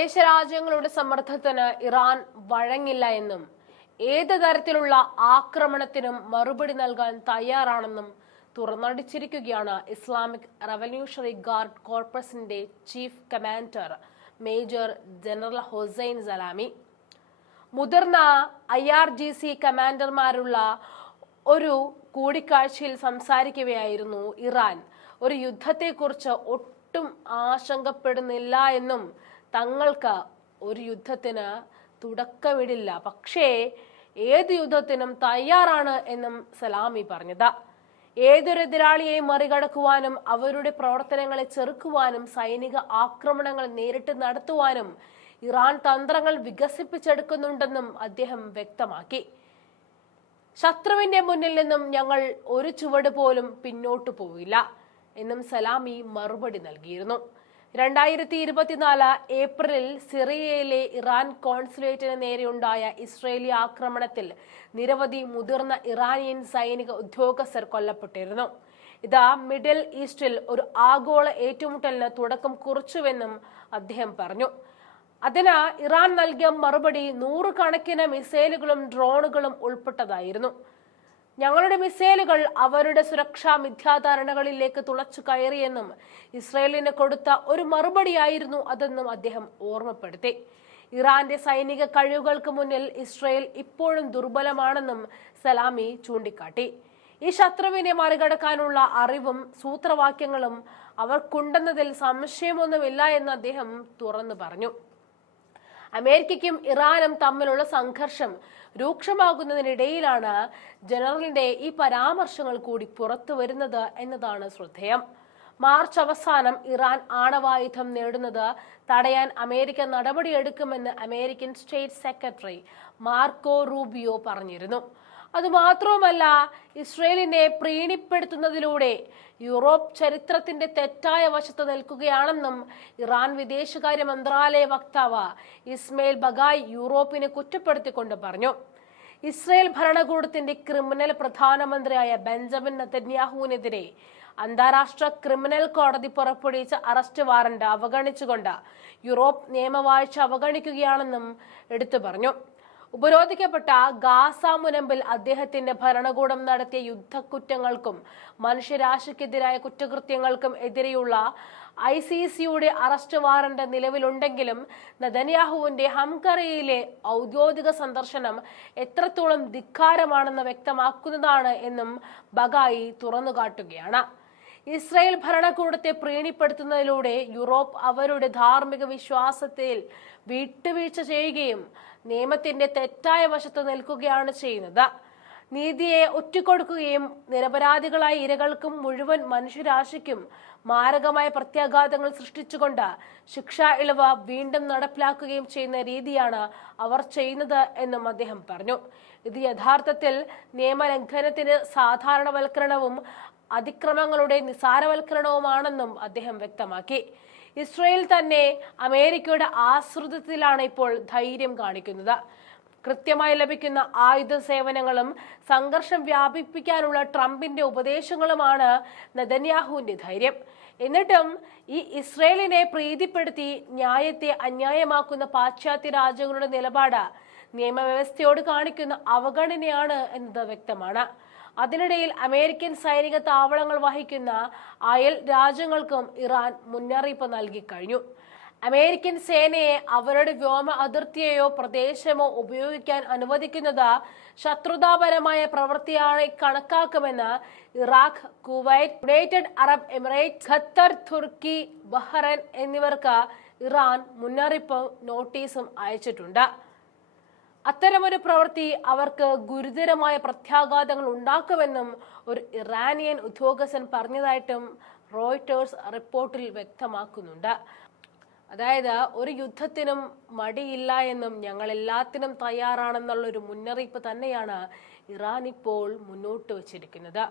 ദേശരാജ്യങ്ങളുടെ സമ്മർദ്ദത്തിന് ഇറാൻ വഴങ്ങില്ല എന്നും ഏത് തരത്തിലുള്ള ആക്രമണത്തിനും മറുപടി നൽകാൻ തയ്യാറാണെന്നും തുറന്നടിച്ചിരിക്കുകയാണ് Islamic Revolutionary Guard കോർപ്പസിന്റെ chief commander major general Hossein Salami. മുതിർന്ന ഐ ആർ ജി സി കമാൻഡർമാരുള്ള ഒരു കൂടിക്കാഴ്ചയിൽ സംസാരിക്കുകയായിരുന്നു ഇറാൻ. ഒരു യുദ്ധത്തെക്കുറിച്ച് ഒട്ടും ആശങ്കപ്പെടുന്നില്ല എന്നും തങ്ങൾക്ക് ഒരു യുദ്ധത്തിന് തുടക്കമിടില്ല. പക്ഷേ ഏത് യുദ്ധത്തിനും തയ്യാറാണ് എന്നും സലാമി പറഞ്ഞത്. ഏതൊരു എതിരാളിയെയും മറികടക്കുവാനും അവരുടെ പ്രവർത്തനങ്ങളെ ചെറുക്കുവാനും സൈനിക ആക്രമണങ്ങൾ നേരിട്ട് നടത്തുവാനും ഇറാൻ തന്ത്രങ്ങൾ വികസിപ്പിച്ചെടുക്കുന്നുണ്ടെന്നും അദ്ദേഹം വ്യക്തമാക്കി. ശത്രുവിന്റെ മുന്നിൽ നിന്നും ഞങ്ങൾ ഒരു ചുവട് പോലും പിന്നോട്ടു പോവില്ല എന്നും സലാമി മറുപടി നൽകിയിരുന്നു. രണ്ടായിരത്തി ഇരുപത്തിനാല് ഏപ്രിലിൽ സിറിയയിലെ ഇറാൻ കോൺസുലേറ്റിന് നേരെയുണ്ടായ ഇസ്രേലി ആക്രമണത്തിൽ നിരവധി മുതിർന്ന ഇറാനിയൻ സൈനിക ഉദ്യോഗസ്ഥർ കൊല്ലപ്പെട്ടിരുന്നു. ഇത് മിഡിൽ ഈസ്റ്റിൽ ഒരു ആഗോള ഏറ്റുമുട്ടലിന് തുടക്കം കുറിച്ചുവെന്നും അദ്ദേഹം പറഞ്ഞു. അതിന് ഇറാൻ നൽകിയ മറുപടി നൂറുകണക്കിന് മിസൈലുകളും ഡ്രോണുകളും ഉൾപ്പെട്ടതായിരുന്നു. ഞങ്ങളുടെ മിസൈലുകൾ അവരുടെ സുരക്ഷാ മിഥ്യാധാരണകളിലേക്ക് തുളച്ചു കയറിയെന്നും ഇസ്രയേലിന് കൊടുത്ത ഒരു മറുപടിയായിരുന്നു അതെന്നും അദ്ദേഹം ഓർമ്മപ്പെടുത്തി. ഇറാന്റെ സൈനിക കഴിവുകൾക്ക് മുന്നിൽ ഇസ്രയേൽ ഇപ്പോഴും ദുർബലമാണെന്നും സലാമി ചൂണ്ടിക്കാട്ടി. ഈ ശത്രുവിനെ മറികടക്കാനുള്ള അറിവും സൂത്രവാക്യങ്ങളും അവർക്കുണ്ടെന്നതിൽ സംശയമൊന്നുമില്ല എന്ന് അദ്ദേഹം തുറന്നു പറഞ്ഞു. അമേരിക്കയ്ക്കും ഇറാനും തമ്മിലുള്ള സംഘർഷം രൂക്ഷമാകുന്നതിനിടയിലാണ് ജനറലിന്റെ ഈ പരാമർശങ്ങൾ കൂടി പുറത്തു വരുന്നത് എന്നതാണ് ശ്രദ്ധേയം. മാർച്ച് അവസാനം ഇറാൻ ആണവായുധം നേടുന്നത് തടയാൻ അമേരിക്ക നടപടിയെടുക്കുമെന്ന് American state secretary Marco Rubio പറഞ്ഞിരുന്നു. അതുമാത്രവുമല്ല ഇസ്രയേലിനെ പ്രീണിപ്പെടുത്തുന്നതിലൂടെ യൂറോപ്പ് ചരിത്രത്തിന്റെ തെറ്റായ വശത്ത് നിൽക്കുകയാണെന്നും ഇറാൻ വിദേശകാര്യ മന്ത്രാലയ വക്താവ് ഇസ്മയിൽ ബഗായ് യൂറോപ്പിനെ കുറ്റപ്പെടുത്തിക്കൊണ്ട് പറഞ്ഞു. ഇസ്രയേൽ ഭരണകൂടത്തിന്റെ ക്രിമിനൽ പ്രധാനമന്ത്രിയായ ബെഞ്ചമിൻ നത്തന്യാഹുവിനെതിരെ അന്താരാഷ്ട്ര ക്രിമിനൽ കോടതി പുറപ്പെടുവിച്ച അറസ്റ്റ് വാറന്റ് അവഗണിച്ചുകൊണ്ട് യൂറോപ്പ് നിയമവാഴ്ച അവഗണിക്കുകയാണെന്നും എടുത്തു പറഞ്ഞു. ഉപരോധിക്കപ്പെട്ട ഗാസ മുനമ്പിൽ അദ്ദേഹത്തിന്റെ ഭരണകൂടം നടത്തിയ യുദ്ധക്കുറ്റങ്ങൾക്കും മനുഷ്യരാശിക്കെതിരായ കുറ്റകൃത്യങ്ങൾക്കും എതിരെയുള്ള ഐ സി സിയുടെ അറസ്റ്റ് വാറന്റ് നിലവിലുണ്ടെങ്കിലും നദന്യാഹുവിന്റെ ഹംകറയിലെ ഔദ്യോഗിക സന്ദർശനം എത്രത്തോളം ധിക്കാരമാണെന്ന് വ്യക്തമാക്കുന്നതാണ് എന്നും ബഗായി തുറന്നുകാട്ടുകയാണ്. ഇസ്രായേൽ ഭരണകൂടത്തെ പ്രീണിപ്പെടുത്തുന്നതിലൂടെ യൂറോപ്പ് അവരുടെ ധാർമ്മിക വിശ്വാസത്തിൽ വിട്ടുവീഴ്ച ചെയ്യുകയും നിയമത്തിന്റെ തെറ്റായ വശത്ത് നിൽക്കുകയാണ് ചെയ്യുന്നത്. നീതിയെ ഒറ്റിക്കൊടുക്കുകയും നിരപരാധികളായ ഇരകൾക്കും മുഴുവൻ മനുഷ്യരാശിക്കും മാരകമായ പ്രത്യാഘാതങ്ങൾ സൃഷ്ടിച്ചുകൊണ്ട് ശിക്ഷാ ഇളവ് വീണ്ടും നടപ്പിലാക്കുകയും ചെയ്യുന്ന രീതിയാണ് അവർ ചെയ്യുന്നത് എന്നും അദ്ദേഹം പറഞ്ഞു. ഇത് യഥാർത്ഥത്തിൽ നിയമലംഘനത്തിന് സാധാരണവൽക്കരണവും അതിക്രമങ്ങളുടെ നിസാരവൽക്കരണവുമാണെന്നും അദ്ദേഹം വ്യക്തമാക്കി. ഇസ്രയേൽ തന്നെ അമേരിക്കയുടെ ആശ്രിതത്തിലാണ് ഇപ്പോൾ ധൈര്യം കാണിക്കുന്നത്. കൃത്യമായി ലഭിക്കുന്ന ആയുധ സേവനങ്ങളും സംഘർഷം വ്യാപിപ്പിക്കാനുള്ള ട്രംപിന്റെ ഉപദേശങ്ങളുമാണ് നെതന്യാഹുവിന്റെ ധൈര്യം. എന്നിട്ടും ഈ ഇസ്രയേലിനെ പ്രീതിപ്പെടുത്തി ന്യായത്തെ അന്യായമാക്കുന്ന പാശ്ചാത്യ രാജ്യങ്ങളുടെ നിലപാട് നിയമവ്യവസ്ഥയോട് കാണിക്കുന്ന അവഗണനയാണ് എന്നത് വ്യക്തമാണ്. അതിനിടയിൽ അമേരിക്കൻ സൈനിക താവളങ്ങൾ വഹിക്കുന്ന അയൽ രാജ്യങ്ങൾക്കും ഇറാൻ മുന്നറിയിപ്പ് നൽകി കഴിഞ്ഞു. അമേരിക്കൻ സേനയെ അവരുടെ വ്യോമ അതിർത്തിയെയോ പ്രദേശമോ ഉപയോഗിക്കാൻ അനുവദിക്കുന്നത് ശത്രുതാപരമായ പ്രവൃത്തിയായി കണക്കാക്കുമെന്ന് Iraq Kuwait United Arab Emirate Qatar Turkey Bahrain എന്നിവർക്ക് ഇറാൻ മുന്നറിയിപ്പ് നോട്ടീസും അയച്ചിട്ടുണ്ട്. അത്തരമൊരു പ്രവൃത്തി അവർക്ക് ഗുരുതരമായ പ്രത്യാഘാതങ്ങൾ ഉണ്ടാക്കുമെന്നും ഒരു ഇറാനിയൻ ഉദ്യോഗസ്ഥൻ പറഞ്ഞതായിട്ടും റോയിറ്റേഴ്സ് റിപ്പോർട്ടിൽ വ്യക്തമാക്കുന്നുണ്ട്. അതായത് ഒരു യുദ്ധത്തിനും മടിയില്ല എന്നും ഞങ്ങൾ എല്ലാത്തിനും തയ്യാറാണെന്നുള്ളൊരു മുന്നറിയിപ്പ് തന്നെയാണ് ഇറാൻ ഇപ്പോൾ മുന്നോട്ട് വച്ചിരിക്കുന്നത്.